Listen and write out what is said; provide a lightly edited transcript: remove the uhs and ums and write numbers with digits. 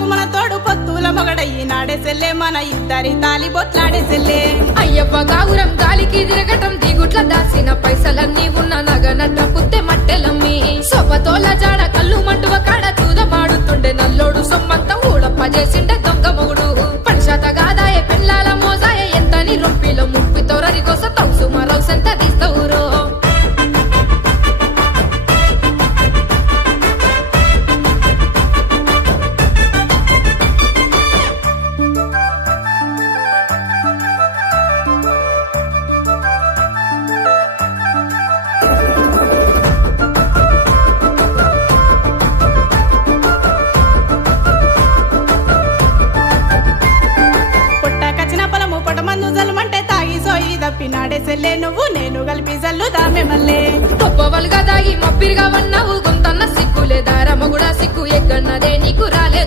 పొత్తులకు మన తోడు పొత్తుల మొగడయ్యి నాడే సెల్లే మన ఇద్దరి తాలి బొట్లాడే సెల్లే అయ్యప్ప గావురం గాలికి తిరగటం దిగుట్ల దాసిన పైసలన్నీ ఉన్న నగనట్ట పుత్తె మట్టెలమ్మి సొప్పతోల జాడ కళ్ళు మంటువ కాడ చూదమాడుతుండే నల్లోడు సొమ్మంతా ఊడప్ప చేసిండే దొంగ మొగుడు పనిశాత గాదాయ పెళ్ళాల మోజాయ ఎంతని రొంపిలో ముప్పి తోరరి కోస తౌసు మరౌ సెంత తీస్తవురో నాడే సెల్లే నువ్వు నేను కలిపి జల్లు దామె మల్లే గొప్పవలుగా దాగి మప్పిరిగా వన్నావు గుంతన్న సిగ్గులే దారమ్మ కూడా సిగ్గు ఎగ్గన్నదే నీకు రాలేదు